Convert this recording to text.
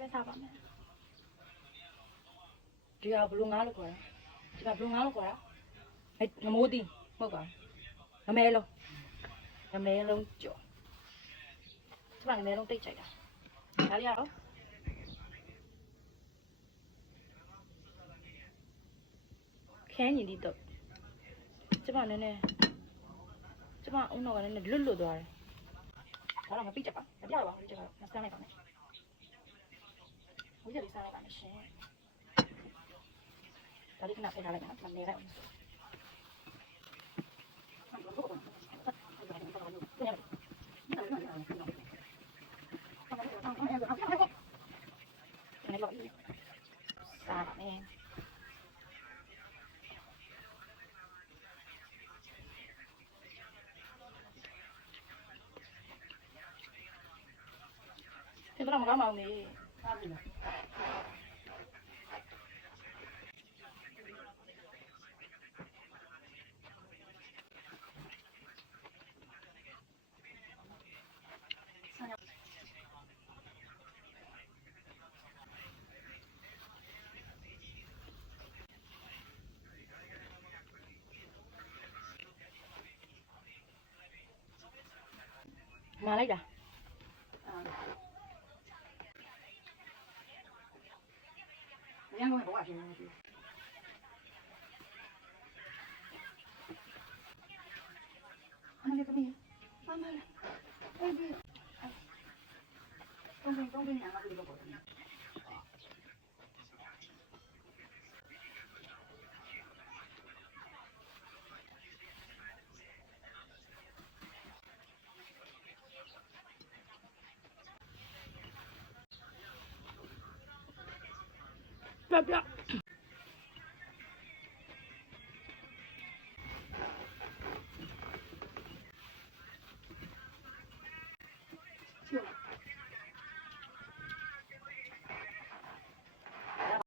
လဲစားပါမယ် ဒီကဘလူငါလို့ခေါ်တာဒီကဘလူငါလို့ခေါ်တာငမိုးတီမဟုတ်ပါဘူးငမဲလုံးကြော်ဒီမှာငမဲလုံးတိတ်ချိုက်တာဒါလေးကတော့ခဲညင်ဒီတော့ကျမနည်းနည်းကျမအုံတော့ကလည်းလွတ်သွားတယ်ဒါတော့မပိတ်ချက်ပါမပြောက်ပါဘူးဒီချက်ကမစမ်းလိုက်ပါနဲ့ဝိဇ္ဇာလေးစားလိုက်ပါမယ်ရှင်ဒါလေးကနဖယ်ထားလိုက်နော်မနေလိုက်ဘူးနေလို့စားပါမယ်ဒီတော့မကောင်းပါဘူးနေစားပြီလားမာလိုက်တာရန်ကုန်ဘဝရှင်နေပြီအဲ့ဒီသမီးမမလာအဲ့ဒီတုံးညာမလို့တော့တယ်ပြ